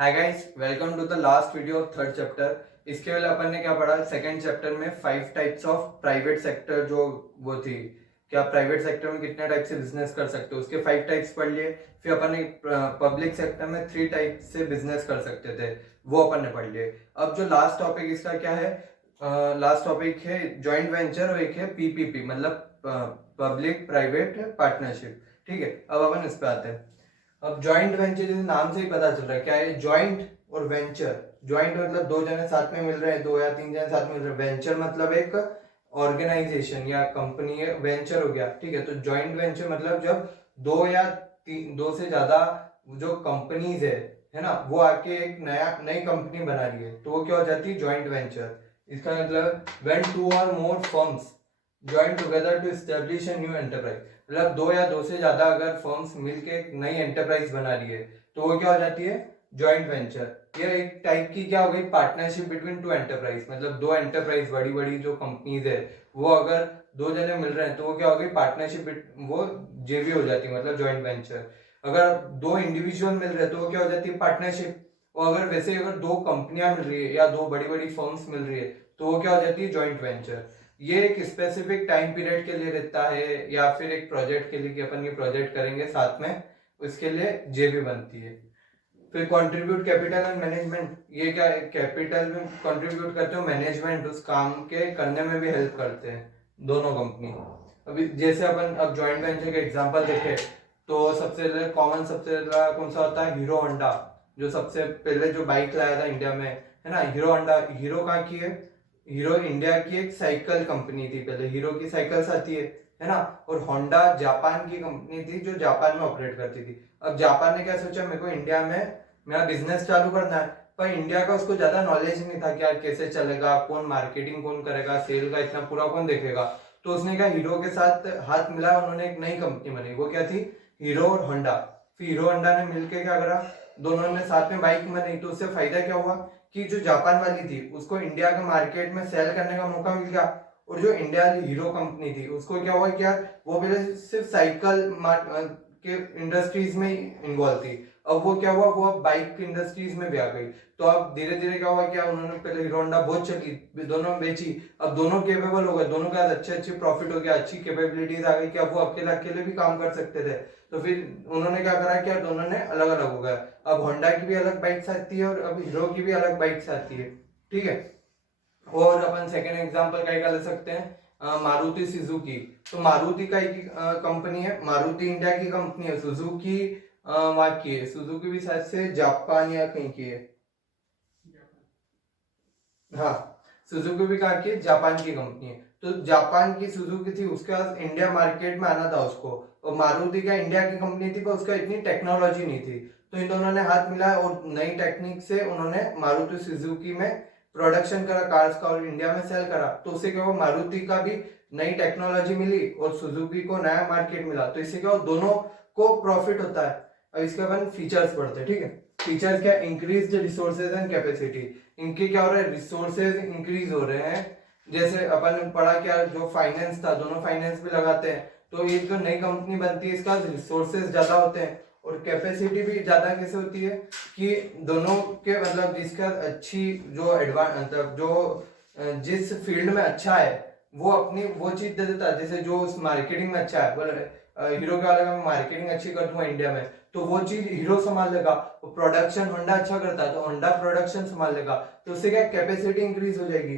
Hi guys, welcome to the last video of third chapter. इसके पहले अपन ने क्या पढ़ा? सेकंड चैप्टर में 5 टाइप्स ऑफ प्राइवेट सेक्टर जो वो थी, क्या प्राइवेट सेक्टर में कितने टाइप से बिजनेस कर सकते हो, उसके 5 टाइप्स पढ़ लिए। फिर अपन ने पब्लिक सेक्टर में 3 टाइप से बिजनेस कर सकते थे, वो अपन ने पढ़ लिए। अब जो लास्ट टॉपिक इसका क्या है? लास्ट टॉपिक है जॉइंट वेंचर और एक है पीपीपी, मतलब पब्लिक प्राइवेट पार्टनरशिप। ठीक है, अब अपन इस पे आते हैं। अब जॉइंट वेंचर जैसे नाम से ही पता चल रहा है क्या है, जॉइंट और वेंचर। जॉइंट मतलब दो जने साथ में मिल रहे हैं, 2 या 3 जने साथ में मिल रहे हैं। वेंचर मतलब एक ऑर्गेनाइजेशन या कंपनी है, वेंचर हो गया। ठीक है, तो जॉइंट वेंचर मतलब जब 2 या 3 2 से ज्यादा जो कंपनीज है ना, वो आके एक नई कंपनी बना रही है, तो वो क्या हो जाती है? Joint venture. इसका मतलब when 2 or more firms join together to establish a new enterprise, मतलब 2 या 2 से ज्यादा अगर फर्म्स मिलके एक नई एंटरप्राइज बना रही है, तो वो क्या हो जाती है? Joint venture. ये एक टाइप की क्या हो गई? पार्टनरशिप बिटवीन 2 एंटरप्राइज, मतलब 2 एंटरप्राइज बड़ी बड़ी जो कंपनीज है, वो अगर 2 जने मिल रहे हैं तो वो क्या हो गई? पार्टनरशिप, वो जेवी हो जाती है, मतलब जॉइंट वेंचर। अगर 2 इंडिविजुअल मिल रहे हैं तो वो क्या हो जाती है? पार्टनरशिप। और अगर वैसे अगर 2 कंपनियां मिल रही है या 2 बड़ी बड़ी फर्म्स मिल रही है, तो वो क्या हो जाती है? Joint venture. ये एक स्पेसिफिक टाइम पीरियड के लिए रहता है, या फिर एक प्रोजेक्ट के लिए कि अपन ये प्रोजेक्ट करेंगे साथ में, उसके लिए जेबी बनती है। फिर कंट्रीब्यूट कैपिटल एंड मैनेजमेंट, ये क्या है? कैपिटल में कंट्रीब्यूट करते हो, मैनेजमेंट उस काम के करने में भी हेल्प करते हैं दोनों कंपनी। अभी जैसे अपन अब जॉइंट वेंचर के एग्जांपल देखें, तो सबसे कॉमन सबसे ज्यादा कौन सा होता है? हीरो होंडा, जो सबसे पहले जो बाइक लाया था इंडिया में, है ना, हीरो होंडा। हीरो कहाँ की है? हीरो इंडिया की एक साइकिल कंपनी थी, पहले हीरो की साइकिल्स आती है ना। और होंडा जापान की कंपनी थी जो जापान में ऑपरेट करती थी। अब जापान ने क्या सोचा, मेरे को इंडिया में मेरा बिजनेस चालू करना है, पर इंडिया का उसको ज्यादा नॉलेज नहीं था कि यार कैसे चलेगा, कौन मार्केटिंग कौन करेगा, सेल का इतना पूरा कौन देखेगा। तो उसने क्या, हीरो के साथ हाथ मिलाया, उन्होंने एक नई कंपनी बनी, वो क्या थी? हीरो और होंडा। फिर हीरो होंडा ने मिलकर क्या करा, दोनों ने साथ में बाइक बनाई, तो उससे फायदा क्या हुआ कि जो जापान वाली थी उसको इंडिया के मार्केट में सेल करने का मौका मिल गया। और जो इंडिया वाली हीरो कंपनी थी उसको क्या हुआ कि यार वो पहले सिर्फ साइकिल के इंडस्ट्रीज में ही इन्वॉल्व थी, अब वो क्या हुआ, वो अब बाइक इंडस्ट्रीज में भी आ गई। तो अब धीरे धीरे क्या हुआ, क्या उन्होंने पहले हीरो होंडा बहुत चली, दोनों बेची, अब दोनों केपेबल हो गए, दोनों का अच्छे अच्छे प्रॉफिट हो गया, अच्छी कैपेबिलिटीज आ गई कि अब वो अकेले अकेले भी काम कर सकते थे। तो फिर उन्होंने क्या करा कि दोनों ने अलग अलग हो गया, अब होंडा की भी अलग बाइक्स आती है और अब हीरो की भी अलग बाइक्स आती है। ठीक है, और अपन सेकेंड एग्जांपल क्या ले सकते हैं? मारुति सुजुकी। तो मारुति का एक कंपनी है, मारुति इंडिया की कंपनी है, सुजुकी वहां की है, सुजुकी भी शायद से जापान या कहीं की है। हाँ, सुजुकी भी कहा कि जापान की कंपनी है। तो जापान की सुजुकी थी, उसके बाद इंडिया मार्केट में आना था उसको, और मारुति का इंडिया की कंपनी थी पर उसका इतनी टेक्नोलॉजी नहीं थी। तो इन दोनों ने हाथ मिलाया और नई टेक्निक से उन्होंने मारुति सुजुकी में प्रोडक्शन करा कार्स का और इंडिया में सेल करा। तो उससे क्या हुआ, मारुति का भी नई टेक्नोलॉजी मिली और सुजुकी को नया मार्केट मिला, तो इससे क्या हुआ, दोनों को प्रॉफिट होता है। अब इसके बाद फीचर्स पढ़ते हैं। ठीक है, फीचर्स क्या? Increase the resources and capacity. इनके क्या हो रहा है? रिसोर्सेज इंक्रीज हो रहे हैं। जैसे अपन ने पढ़ा क्या, जो फाइनेंस था, दोनों फाइनेंस भी लगाते हैं, तो ये जो नई कंपनी बनती है इसका रिसोर्सेज ज्यादा होते हैं और कैपेसिटी भी ज्यादा कैसे होती है कि दोनों के मतलब जिसका अच्छी जो एडवांस मतलब जो जिस फील्ड में अच्छा है वो अपनी वो चीज दे देता है। जैसे जो उस मार्केटिंग में अच्छा है, बोले हीरो के वाले मैं मार्केटिंग अच्छी कर दूंगा इंडिया में, तो वो चीज हीरो संभाल लेगा। प्रोडक्शन होंडा अच्छा करता है तो होंडा प्रोडक्शन संभाल लेगा, तो उससे क्या कैपेसिटी इंक्रीज हो जाएगी।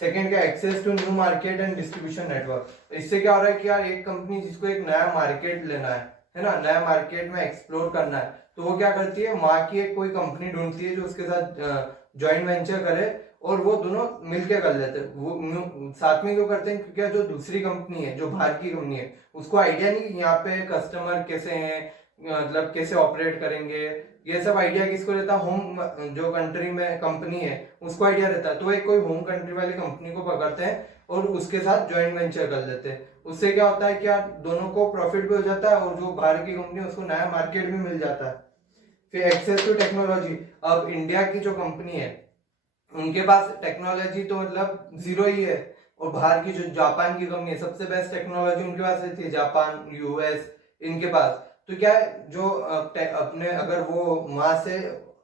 सेकंड क्या? Access to new market and distribution network. इससे क्या हो रहा है कि यार एक कंपनी जिसको एक नया मार्केट लेना है ना, नया मार्केट में एक्सप्लोर करना है, तो वो क्या करती है, वहां की एक कोई कंपनी ढूंढती है जो उसके साथ ज्वाइंट वेंचर करे, और वो दोनों मिलके कर लेते हैं। वो साथ में क्यों करते हैं? क्योंकि जो दूसरी कंपनी है, जो बाहर की कंपनी है, उसको आइडिया नहीं कि यहाँ पे कस्टमर कैसे हैं, मतलब कैसे ऑपरेट करेंगे, ये सब आइडिया किसको रहता है? होम जो कंट्री में कंपनी है उसको आइडिया रहता है, तो एक कोई होम कंट्री वाली कंपनी को पकड़ते हैं और उसके साथ ज्वाइंट वेंचर कर लेते हैं। उससे क्या होता है कि यार दोनों को प्रॉफिट भी हो जाता है और जो बाहर की कंपनी है उसको नया मार्केट भी मिल जाता है। फिर एक्सेस टू टेक्नोलॉजी। अब इंडिया की जो कंपनी है उनके पास टेक्नोलॉजी तो मतलब जीरो ही है, और बाहर की जो जापान की कंपनी है सबसे बेस्ट टेक्नोलॉजी उनके पास रहती है, जापान, यूएस, इनके पास। तो क्या है, जो अपने अगर वो वहां से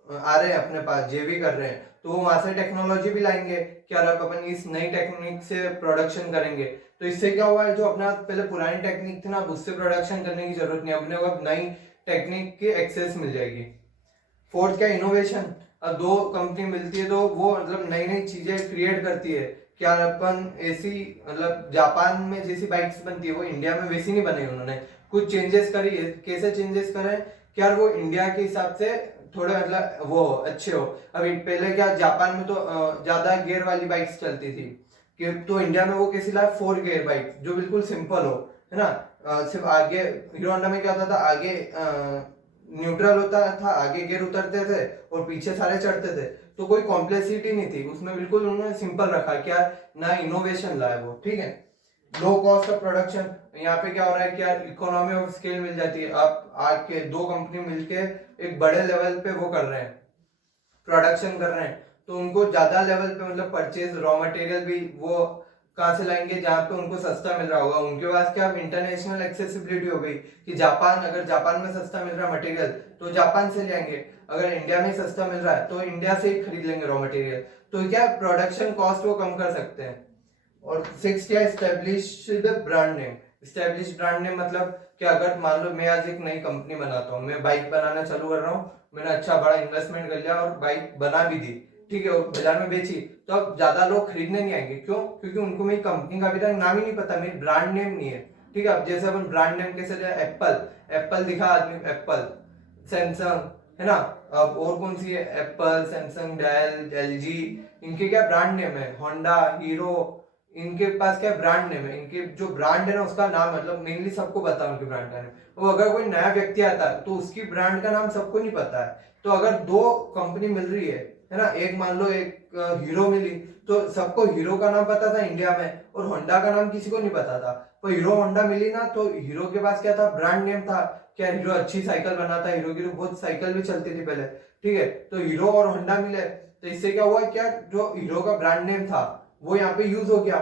आ रहे हैं अपने पास, जेवी कर रहे हैं, तो वो वहां से टेक्नोलॉजी भी लाएंगे कि यार अब अपन इस नई टेक्निक से प्रोडक्शन करेंगे। तो इससे क्या हुआ है, जो अपना पहले पुरानी टेक्निक थी ना, अब उससे प्रोडक्शन करने की जरूरत नहीं, अपने को अब नई टेक्निक की एक्सेस मिल जाएगी। फोर्थ क्या, इनोवेशन। अब दो कंपनी मिलती है तो वो मतलब नई नई चीजें क्रिएट करती है। क्या अपन ऐसी मतलब जापान में जैसी बाइक्स बनती है वो इंडिया में वैसी नहीं बनाई उन्होंने, कुछ चेंजेस करी है। कैसे चेंजेस करे, क्या वो इंडिया के हिसाब से थोड़े मतलब वो अच्छे हो। अभी पहले क्या जापान में तो ज्यादा गियर वाली बाइक्स चलती थी, कि तो इंडिया में वो कैसी लाए, 4 गियर बाइक जो बिल्कुल सिंपल हो, है ना। सिर्फ आगे हीरो होंडा में क्या होता था, आगे न्यूट्रल होता था, आगे गियर उतरते थे और पीछे सारे चढ़ते थे, तो कोई कॉम्प्लेक्सिटी नहीं थी उसमें, बिल्कुल उन्होंने सिंपल रखा। क्या ना इनोवेशन लाया वो, ठीक है। लो कॉस्ट ऑफ प्रोडक्शन, यहाँ पे क्या हो रहा है कि यार इकोनॉमी ऑफ स्केल मिल जाती है। आप आके दो कंपनी मिलके एक बड़े लेवल पे वो कर रहे हैं, प्रोडक्शन कर रहे हैं, तो उनको ज्यादा लेवल पे मतलब परचेज रॉ मटेरियल भी वो कहाँ से लाएंगे, जहाँ पे उनको सस्ता मिल रहा होगा। उनके पास क्या इंटरनेशनल एक्सेसिबिलिटी हो गई कि जापान, अगर जापान में सस्ता मिल रहा है मटेरियल तो जापान से ले आएंगे, अगर इंडिया में सस्ता मिल रहा है तो इंडिया से ही खरीद लेंगे रॉ मटेरियल। तो क्या प्रोडक्शन कॉस्ट वो कम कर सकते हैं। और 6 क्या, established brand name. Establish brand name मतलब कि अगर मान लो मैं आज एक नई कंपनी बनाता हूँ, मैं बाइक बनाना चालू कर रहा हूँ, मैंने अच्छा बड़ा इन्वेस्टमेंट कर लिया और बाइक बना भी दी, ठीक है, और बाजार में बेची, तो अब ज्यादा लोग खरीदने नहीं आएंगे। क्यों? क्योंकि उनको मेरी कंपनी का अभी तक नाम ही नहीं पता, मेरी ब्रांड नेम नहीं है, ठीक है। अब जैसे अपन ब्रांड नेम कैसे, एप्पल, एप्पल दिखा आदमी, एप्पल, सैमसंग, है ना। अब और कौन सी है, एप्पल, सैमसंग, डेल, एलजी, इनके क्या ब्रांड नेम है, होंडा, हीरो, इनके पास क्या ब्रांड नेम है, इनके जो ब्रांड है ना उसका नाम, मतलब मेनली सबको पता है उनके ब्रांड का नेम। वो अगर कोई नया व्यक्ति आता है तो उसकी ब्रांड का नाम सबको नहीं पता है। तो अगर दो कंपनी मिल रही है ना, एक मान लो एक हीरो मिली, तो सबको हीरो का नाम पता था इंडिया में, और होंडा का नाम किसी को नहीं पता था। तो हीरो होंडा मिली ना, तो हीरो के पास क्या था, ब्रांड नेम था। क्या हीरो अच्छी साइकिल बनाता है, हीरो की तो बहुत साइकिल भी चलती थी पहले, ठीक है। तो हीरो और होंडा मिले, तो इससे क्या हुआ, क्या जो हीरो का ब्रांड नेम था वो यहाँ पे यूज हो गया।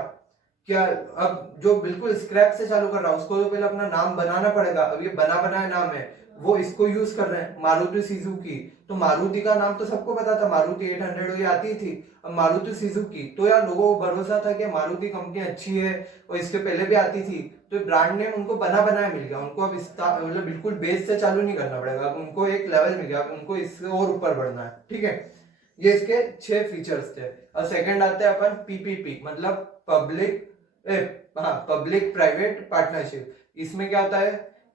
क्या अब जो बिल्कुल स्क्रैप से चालू कर रहा है उसको तो पहले अपना नाम बनाना पड़ेगा। अब ये बना बनाया नाम है, वो इसको यूज कर रहे हैं, मारुति सुजुकी। तो मारुति का नाम तो सबको पता था, मारुति 800 ये आती थी। अब मारुति सुजुकी, तो यार लोगों को भरोसा था कि मारुति कंपनी अच्छी है और इसके पहले भी आती थी, तो ब्रांड नेम उनको बना बनाया मिल गया। उनको अब मतलब बिल्कुल बेस से चालू नहीं करना पड़ेगा, अब उनको एक लेवल मिल गया, अब उनको इससे और ऊपर बढ़ना है, ठीक है। ये इसके 6 फीचर्स थे। और सेकंड आते हैं अपन पीपीपी, मतलब पब्लिक प्राइवेट पार्टनरशिप। इसमें क्या होता है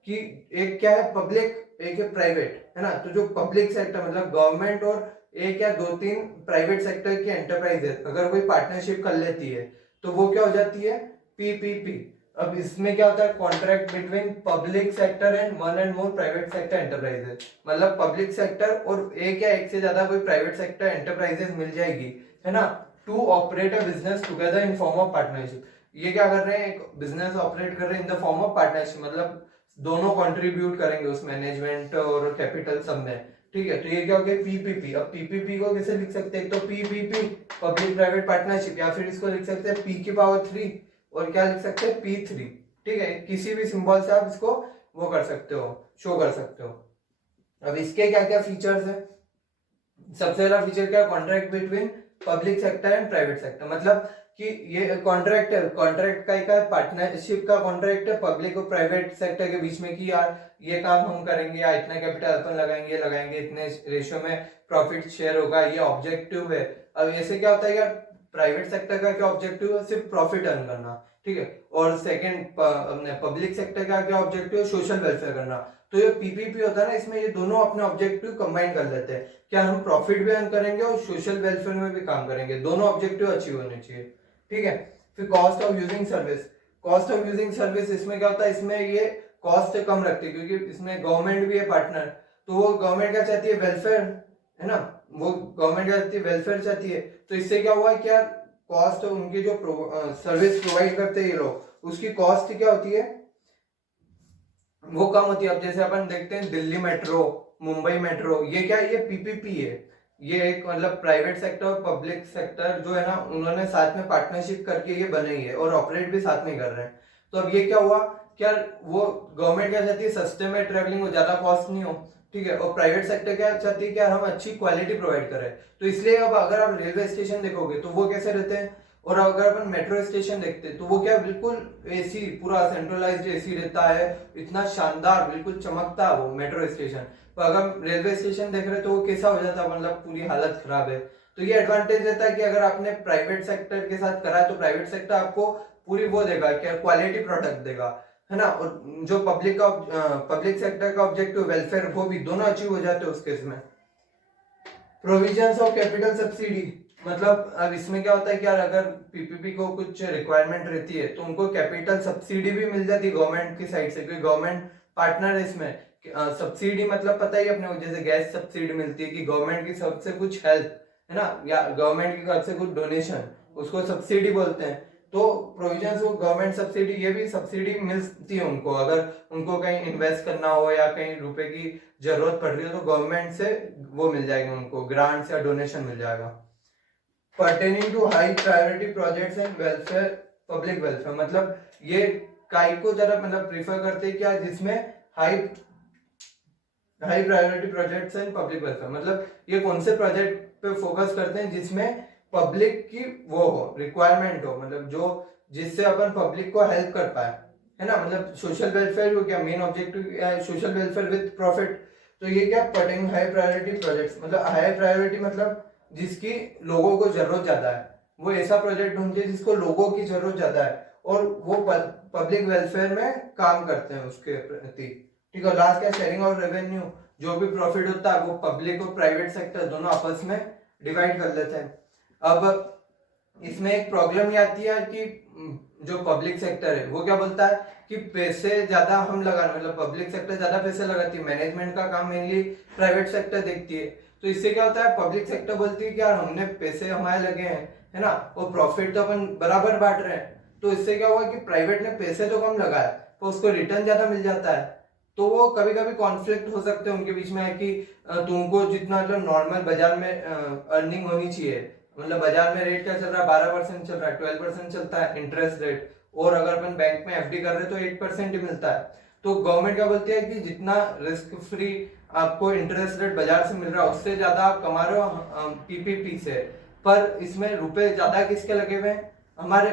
कि एक क्या है पब्लिक, एक है प्राइवेट, है ना। तो जो पब्लिक सेक्टर मतलब गवर्नमेंट और एक या 2-3 प्राइवेट सेक्टर की एंटरप्राइजेस अगर कोई पार्टनरशिप कर लेती है तो वो क्या हो जाती है, पीपीपी। अब इसमें क्या होता है, contract between public sector and 1 और मोर प्राइवेट सेक्टर एंटरप्राइजेस। मतलब पब्लिक सेक्टर और एक या एक से ज्यादा कोई प्राइवेट सेक्टर एंटरप्राइजेस मिल जाएगी, है ना, to operate a business together in form of partnership. ये क्या कर रहे हैं, एक बिजनेस ऑपरेट कर रहे हैं in the form of partnership, मतलब दोनों कंट्रीब्यूट करेंगे उस मैनेजमेंट और कैपिटल सब में, ठीक है। तो ये क्या हो गया, पीपीपी। अब पीपीपी को कैसे लिख सकते हैं, तो पीपीपी पब्लिक प्राइवेट पार्टनरशिप, या फिर इसको लिख सकते हैं पी की पावर 3 और क्या लिख सकते हैं P3, ठीक है। किसी भी सिंबल से आप इसको वो कर सकते हो, शो कर सकते हो। अब इसके क्या क्या फीचर्स है, सबसे पहला फीचर क्या, contract between public sector and private sector. मतलब कि ये कॉन्ट्रैक्ट है, कॉन्ट्रैक्ट का एक पार्टनरशिप का कॉन्ट्रैक्ट है पब्लिक और प्राइवेट सेक्टर के बीच में, कि यार ये काम हम करेंगे, या इतना कैपिटल अपन लगाएंगे इतने रेशियो में प्रॉफिट शेयर होगा, ये ऑब्जेक्टिव है। अब ऐसे क्या होता है यार, प्राइवेट सेक्टर का क्या ऑब्जेक्टिव है, सिर्फ प्रॉफिट अर्न करना, ठीक है। और सेकंड पब्लिक सेक्टर का क्या ऑब्जेक्टिव है, सोशल वेलफेयर करना। तो ये पीपीपी होता है ना, इसमें ये दोनों अपने ऑब्जेक्टिव कंबाइन कर लेते हैं, क्या हम प्रॉफिट भी अर्न करेंगे और सोशल वेलफेयर में भी काम करेंगे, दोनों ऑब्जेक्टिव अचीव होने चाहिए, ठीक है। फिर cost of using service, cost of using service इसमें क्या होता है, इसमें ये कॉस्ट कम रखती है, क्योंकि इसमें गवर्नमेंट भी है पार्टनर, तो वो गवर्नमेंट क्या चाहती है, वेलफेयर, है ना, वो गवर्नमेंट क्या चाहती है, वेलफेयर चाहती है। तो इससे क्या हुआ है, क्या कॉस्ट उनकी जो सर्विस प्रोवाइड करते हैं ये लोग, उसकी कॉस्ट क्या होती है, वो कम होती है। अब जैसे अपन देखते हैं दिल्ली मेट्रो, मुंबई मेट्रो, ये क्या है, ये पीपीपी है। ये एक मतलब प्राइवेट सेक्टर और पब्लिक सेक्टर जो है ना, उन्होंने साथ में पार्टनरशिप करके ये बनाई है और ऑपरेट भी साथ में कर रहे हैं। तो अब ये क्या हुआ, क्या वो गवर्नमेंट क्या चाहती है, सस्ते में ट्रेवलिंग हो, ज्यादा कॉस्ट नहीं हो, ठीक है, और प्राइवेट सेक्टर क्या चाहती है कि यार हम अच्छी क्वालिटी प्रोवाइड करें। तो इसलिए अब अगर आप रेलवे स्टेशन देखोगे तो वो कैसे रहते हैं, और अगर अपन मेट्रो स्टेशन देखते हैं तो वो क्या बिल्कुल एसी, पूरा सेंट्रलाइज्ड एसी रहता है, इतना शानदार बिल्कुल चमकता है वो मेट्रो स्टेशन। पर अगर रेलवे स्टेशन देख रहे हैं तो वो कैसा हो जाता है, मतलब पूरी हालत खराब है। तो ये एडवांटेज रहता है कि अगर आपने प्राइवेट सेक्टर के साथ करा है तो प्राइवेट सेक्टर आपको पूरी वो देगा, क्या क्वालिटी प्रोडक्ट देगा, है ना। और जो पब्लिक सेक्टर का ऑब्जेक्टिव वेलफेयर, वो भी दोनों अचीव हो जाते हैं उस केस में। प्रोविजंस ऑफ कैपिटल सब्सिडी, मतलब अब इसमें क्या होता है कि यार अगर पीपीपी को कुछ रिक्वायरमेंट रहती है तो उनको कैपिटल सब्सिडी भी मिल जाती है गवर्नमेंट की साइड से, क्योंकि गवर्नमेंट पार्टनर है इसमें। सब्सिडी मतलब पता ही अपने को, जैसे गैस सब्सिडी मिलती है कि गवर्नमेंट की तरफ से कुछ हेल्प, है ना, या गवर्नमेंट की तरफ से कुछ डोनेशन, उसको सब्सिडी बोलते हैं। तो प्रोविजंस ऑफ गवर्नमेंट सब्सिडी, ये भी सब्सिडी मिलती है उनको, अगर उनको कहीं इन्वेस्ट करना हो या कहीं रुपए की जरूरत पड़ रही हो तो गवर्नमेंट से वो मिल जाएगी, उनको ग्रांट्स या डोनेशन मिल जाएगा। Pertaining to high priority projects and welfare, public welfare, मतलब ये काय को जरा मतलब प्रीफर करते हैं क्या, जिसमें high priority projects and public welfare, मतलब ये कौन से प्रोजेक्ट पे फोकस करते हैं जिसमें पब्लिक की वो हो, रिक्वायरमेंट हो, मतलब जो जिससे अपन पब्लिक को हेल्प कर पाए, है ना। मतलब सोशल वेलफेयर हो क्या main objective, social welfare with profit. तो ये क्या पर्टेनिंग हाई प्रायोरिटी प्रोजेक्ट्स, मतलब हाई प्रायोरिटी मतलब जिसकी लोगों को जरूरत ज्यादा है, वो ऐसा प्रोजेक्ट ढूंढते हैं जिसको लोगों की जरूरत ज्यादा है और वो पब्लिक वेलफेयर में काम करते हैं उसके प्रति, ठीक है। लास्ट क्या, शेयरिंग और रेवेन्यू, जो भी प्रॉफिट होता है वो पब्लिक और प्राइवेट सेक्टर दोनों आपस में डिवाइड कर लेते हैं। अब इसमें एक प्रॉब्लम ये आती है कि जो पब्लिक सेक्टर है वो क्या बोलता है कि पैसे ज्यादा हम लगा, मतलब पब्लिक सेक्टर ज्यादा पैसे लगाती है, मैनेजमेंट का काम मेनली प्राइवेट सेक्टर देखती है। तो इससे क्या होता है, पब्लिक सेक्टर बोलती है कि यार हमने पैसे हमारे लगे हैं, है ना, और प्रॉफिट तो अपन बराबर बांट रहे हैं। तो इससे क्या हुआ कि प्राइवेट ने पैसे तो कम लगाया तो उसको रिटर्न ज्यादा मिल जाता है। तो वो कभी कभी कॉन्फ्लिक्ट हो सकते हैं उनके बीच में, है कि तुमको जितना मतलब नॉर्मल बाजार में अर्निंग होनी चाहिए, मतलब बाजार में रेट क्या चल रहा है, 12% चल रहा है, 12% चलता है इंटरेस्ट रेट, और अगर अपन बैंक में एफडी कर रहे हैं तो 8% ही मिलता है। तो गवर्नमेंट क्या बोलती है कि जितना रिस्क फ्री आपको इंटरेस्ट रेट बाजार से मिल रहा है उससे ज्यादा आप कमा रहे हो पीपीपी से, पर इसमें रुपए ज्यादा किसके लगे हुए हैं, हमारे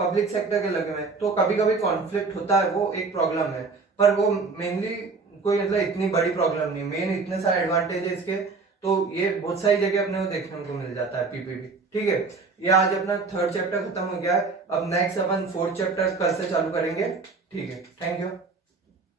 पब्लिक सेक्टर के लगे हुए हैं। तो कभी कभी कॉन्फ्लिक्ट होता है, वो एक प्रॉब्लम है, पर वो मेनली कोई मतलब इतनी बड़ी प्रॉब्लम नहीं, मेन इतने सारे एडवांटेज है इसके। तो ये बहुत सारी जगह अपने को देखने को मिल जाता है पीपीपी, ठीक है। ये आज अपना 3rd चैप्टर खत्म हो गया है। अब नेक्स्ट अपन 4th चैप्टर कल से चालू करेंगे, ठीक है। Thank you.